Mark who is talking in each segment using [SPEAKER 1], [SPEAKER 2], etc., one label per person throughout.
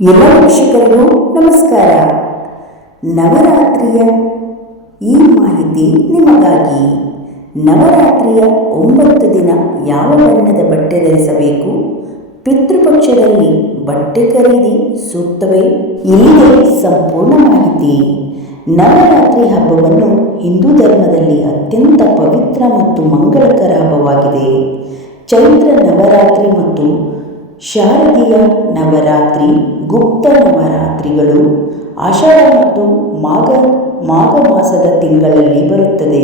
[SPEAKER 1] ಎಲ್ಲ ವೀಕ್ಷಕರಿಗೂ ನಮಸ್ಕಾರ. ನವರಾತ್ರಿಯ ಈ ಮಾಹಿತಿ ನಿಮಗಾಗಿ. ನವರಾತ್ರಿಯ ಒಂಬತ್ತು ದಿನ ಯಾವ ಬಣ್ಣದ ಬಟ್ಟೆ ಧರಿಸಬೇಕು? ಪಿತೃಪಕ್ಷದಲ್ಲಿ ಬಟ್ಟೆ ಖರೀದಿ ಸೂಕ್ತವೇ? ಇಲ್ಲಿದೆ ಸಂಪೂರ್ಣ ಮಾಹಿತಿ. ನವರಾತ್ರಿ ಹಬ್ಬವನ್ನು ಹಿಂದೂ ಧರ್ಮದಲ್ಲಿ ಅತ್ಯಂತ ಪವಿತ್ರ ಮತ್ತು ಮಂಗಳಕರ ಹಬ್ಬವಾಗಿದೆ. ಚೈತ್ರ ನವರಾತ್ರಿ ಮತ್ತು ಶಾರದೀಯ ನವರಾತ್ರಿ, ಗುಪ್ತ ನವರಾತ್ರಿಗಳು ಆಷಾಢ ಮತ್ತು ಮಾಘ ಮಾಘ ಮಾಸದ ತಿಂಗಳಲ್ಲಿ ಬರುತ್ತದೆ.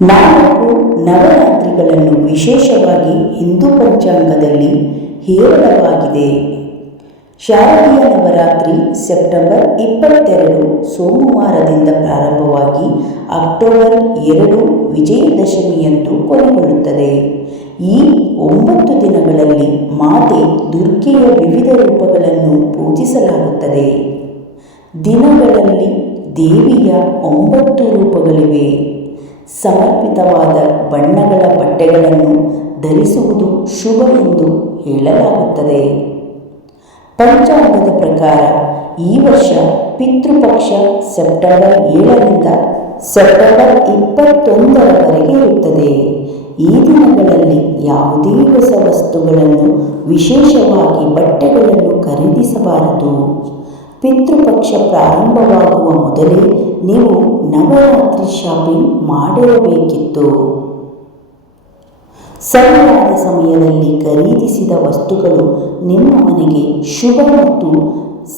[SPEAKER 1] ನಾಲ್ಕು ನವರಾತ್ರಿಗಳನ್ನು ವಿಶೇಷವಾಗಿ ಹಿಂದೂ ಪಂಚಾಂಗದಲ್ಲಿ ಹೇರಳವಾಗಿದೆ. ಶಾರದೀಯ ನವರಾತ್ರಿ ಸೆಪ್ಟೆಂಬರ್ ಇಪ್ಪತ್ತೆರಡು ಸೋಮವಾರದಿಂದ ಪ್ರಾರಂಭವಾಗಿ ಅಕ್ಟೋಬರ್ ಎರಡು ವಿಜಯದಶಮಿಯಂದು ಕೊನೆಗೊಳ್ಳುತ್ತದೆ. ಈ ಒಂಬತ್ತು ದಿನಗಳಲ್ಲಿ ಮಾತೆ ದುರ್ಗೆಯ ವಿವಿಧ ರೂಪಗಳನ್ನು ಪೂಜಿಸಲಾಗುತ್ತದೆ. ದಿನಗಳಲ್ಲಿ ದೇವಿಯ ಒಂಬತ್ತು ರೂಪಗಳಿವೆ. ಸಮರ್ಪಿತವಾದ ಬಣ್ಣಗಳ ಬಟ್ಟೆಗಳನ್ನು ಧರಿಸುವುದು ಶುಭ ಎಂದು ಹೇಳಲಾಗುತ್ತದೆ. ಪಂಚಾಂಗದ ಪ್ರಕಾರ ಈ ವರ್ಷ ಪಿತೃಪಕ್ಷ ಸೆಪ್ಟೆಂಬರ್ ಏಳರಿಂದ ಸೆಪ್ಟೆಂಬರ್ ಇಪ್ಪತ್ತೊಂದರವರೆಗೆ ಇರುತ್ತದೆ. ಈ ದಿನಗಳಲ್ಲಿ ಯಾವುದೇ ಹೊಸ ವಸ್ತುಗಳನ್ನು, ವಿಶೇಷವಾಗಿ ಬಟ್ಟೆಗಳನ್ನು ಖರೀದಿಸಬಾರದು. ಪಿತೃಪಕ್ಷ ಪ್ರಾರಂಭವಾಗುವ ಮೊದಲೇ ನೀವು ನವರಾತ್ರಿ ಶಾಪಿಂಗ್ ಮಾಡಿರಬೇಕಿತ್ತು. ಸರಿಯಾದ ಸಮಯದಲ್ಲಿ ಖರೀದಿಸಿದ ವಸ್ತುಗಳು ನಿಮ್ಮ ಮನೆಗೆ ಶುಭ ಮತ್ತು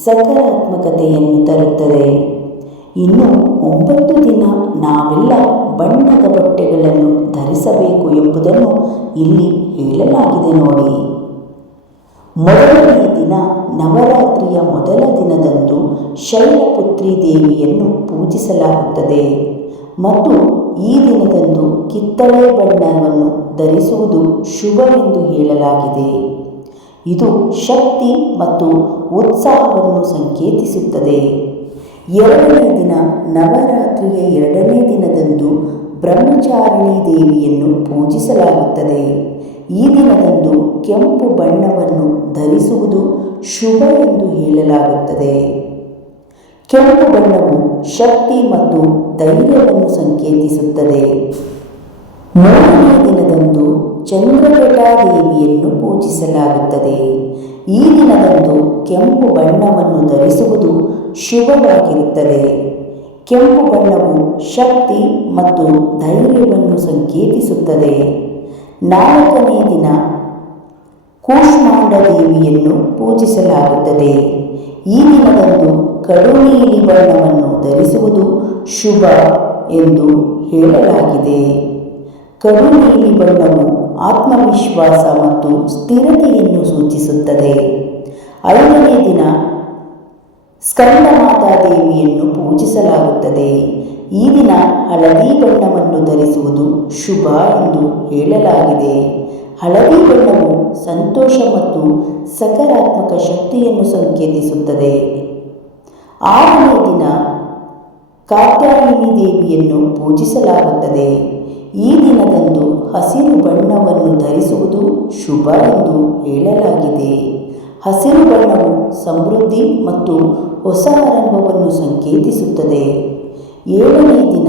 [SPEAKER 1] ಸಕಾರಾತ್ಮಕತೆಯನ್ನು ತರುತ್ತದೆ. ಇನ್ನು ಒಂಬತ್ತು ದಿನ ನಾವೆಲ್ಲ ಬಣ್ಣದ ಬಟ್ಟೆಗಳನ್ನು ಧರಿಸಬೇಕು ಎಂಬುದನ್ನು ಇಲ್ಲಿ ಹೇಳಲಾಗಿದೆ ನೋಡಿ. ಮೊದಲನೇ ದಿನ ನವರಾತ್ರಿಯ ಮೊದಲ ದಿನದಂದು ಶೈಲಪುತ್ರಿ ದೇವಿಯನ್ನು ಪೂಜಿಸಲಾಗುತ್ತದೆ. ಮತ್ತು ಈ ದಿನದಂದು ಕಿತ್ತಳೆ ಬಣ್ಣವನ್ನು ಧರಿಸುವುದು ಶುಭವೆಂದು ಹೇಳಲಾಗಿದೆ. ಇದು ಶಕ್ತಿ ಮತ್ತು ಉತ್ಸಾಹವನ್ನು ಸಂಕೇತಿಸುತ್ತದೆ. ಎರಡನೇ ದಿನ ನವರಾತ್ರಿಯ ಎರಡನೇ ದಿನದಂದು ಬ್ರಹ್ಮಚಾರಿಣಿ ದೇವಿಯನ್ನು ಪೂಜಿಸಲಾಗುತ್ತದೆ. ಈ ದಿನದಂದು ಕೆಂಪು ಬಣ್ಣವನ್ನು ಧರಿಸುವುದು ಶುಭ ಎಂದು ಹೇಳಲಾಗುತ್ತದೆ. ಕೆಂಪು ಬಣ್ಣವು ಶಕ್ತಿ ಮತ್ತು ಧೈರ್ಯವನ್ನು ಸಂಕೇತಿಸುತ್ತದೆ. ಮೂರನೇ ದಿನದಂದು ಚಂದ್ರಘಟಾ ದೇವಿಯನ್ನು ಪೂಜಿಸಲಾಗುತ್ತದೆ. ಈ ದಿನದಂದು ಕೆಂಪು ಬಣ್ಣವನ್ನು ಧರಿಸುವುದು ಶುಭವಾಗಿರುತ್ತದೆ. ಕೆಂಪು ಬಣ್ಣವು ಶಕ್ತಿ ಮತ್ತು ಧೈರ್ಯವನ್ನು ಸಂಕೇತಿಸುತ್ತದೆ. ನಾಲ್ಕನೇ ದಿನ ಕೂಷ್ಮಾಂಡ ದೇವಿಯನ್ನು ಪೂಜಿಸಲಾಗುತ್ತದೆ. ಈ ದಿನದಂದು ಕಡು ನೀಲಿ ಬಣ್ಣವನ್ನು ಧರಿಸುವುದು ಶುಭ ಎಂದು ಹೇಳಲಾಗಿದೆ. ಕಡು ನೀಲಿ ಬಣ್ಣವು ಆತ್ಮವಿಶ್ವಾಸ ಮತ್ತು ಸ್ಥಿರತೆಯನ್ನು ಸೂಚಿಸುತ್ತದೆ. ಐದನೇ ದಿನ ಸ್ಕಂದಮಾತಾ ದೇವಿಯನ್ನು ಪೂಜಿಸಲಾಗುತ್ತದೆ. ಈ ದಿನ ಹಳದಿ ಬಣ್ಣವನ್ನು ಧರಿಸುವುದು ಶುಭ ಎಂದು ಹೇಳಲಾಗಿದೆ. ಹಳದಿ ಬಣ್ಣವು ಸಂತೋಷ ಮತ್ತು ಸಕಾರಾತ್ಮಕ ಶಕ್ತಿಯನ್ನು ಸಂಕೇತಿಸುತ್ತದೆ. ಆರನೇ ದಿನ ಕಾತ್ಯಾಯಿನಿ ದೇವಿಯನ್ನು ಪೂಜಿಸಲಾಗುತ್ತದೆ. ಈ ದಿನದಂದು ಹಸಿರು ಬಣ್ಣವನ್ನು ಧರಿಸುವುದು ಶುಭ ಎಂದು ಹೇಳಲಾಗಿದೆ. ಹಸಿರು ಬಣ್ಣವು ಸಮೃದ್ಧಿ ಮತ್ತು ಹೊಸ ಆರಂಭವನ್ನು ಸಂಕೇತಿಸುತ್ತದೆ. ಏಳನೇ ದಿನ,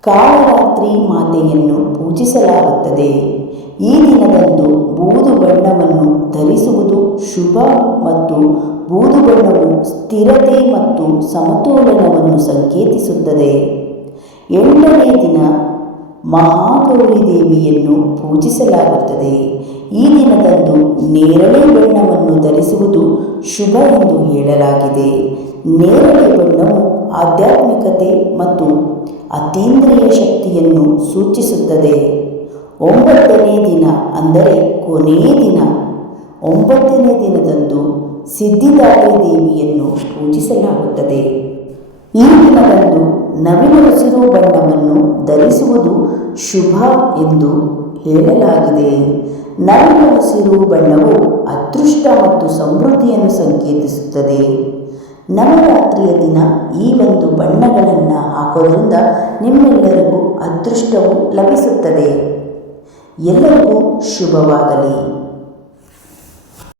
[SPEAKER 1] ಕಾಳರಾತ್ರಿ ಮಾತೆಯನ್ನು ಪೂಜಿಸಲಾಗುತ್ತದೆ. ಈ ದಿನದಂದು ಬೂದು ಬಣ್ಣವನ್ನು ಧರಿಸುವುದು ಶುಭ ಮತ್ತು ಬೂದು ಬಣ್ಣವು ಸ್ಥಿರತೆ ಮತ್ತು ಸಮತೋಲನವನ್ನು ಸಂಕೇತಿಸುತ್ತದೆ. ಎಂಟನೇ ದಿನ, ಮಹಾಗೌರಿ ದೇವಿಯನ್ನು ಪೂಜಿಸಲಾಗುತ್ತದೆ. ಈ ದಿನದಂದು ನೇರಳೆ ಬಣ್ಣವನ್ನು ಧರಿಸುವುದು ಶುಭ ಎಂದು ಹೇಳಲಾಗಿದೆ. ನೇರಳೆ ಬಣ್ಣವು ಆಧ್ಯಾತ್ಮಿಕತೆ ಮತ್ತು ಅತೀಂದ್ರಿಯ ಶಕ್ತಿಯನ್ನು ಸೂಚಿಸುತ್ತದೆ. ಒಂಬತ್ತನೇ ದಿನ ಅಂದರೆ ಕೊನೆಯ ದಿನ. ಒಂಬತ್ತನೇ ದಿನದಂದು ಸಿದ್ಧಿದಾತ್ರಿ ದೇವಿಯನ್ನು ಪೂಜಿಸಲಾಗುತ್ತದೆ. ಈ ದಿನದಂದು ನವಿಲು ಹಸಿರು ಬಣ್ಣವನ್ನು ಧರಿಸುವುದು ಶುಭ ಎಂದು ಹೇಳಲಾಗಿದೆ ನವಿಲು ಹಸಿರು ಬಣ್ಣವು ಅದೃಷ್ಟ ಮತ್ತು ಸಮೃದ್ಧಿಯನ್ನು ಸಂಕೇತಿಸುತ್ತದೆ. ನವರಾತ್ರಿಯ ದಿನ ಈ ಒಂದು ಬಣ್ಣಗಳನ್ನು ಹಾಕೋದ್ರಿಂದ ನಿಮ್ಮೆಲ್ಲರಿಗೂ ಅದೃಷ್ಟವು ಲಭಿಸುತ್ತದೆ. ಎಲ್ಲರಿಗೂ ಶುಭವಾಗಲಿ.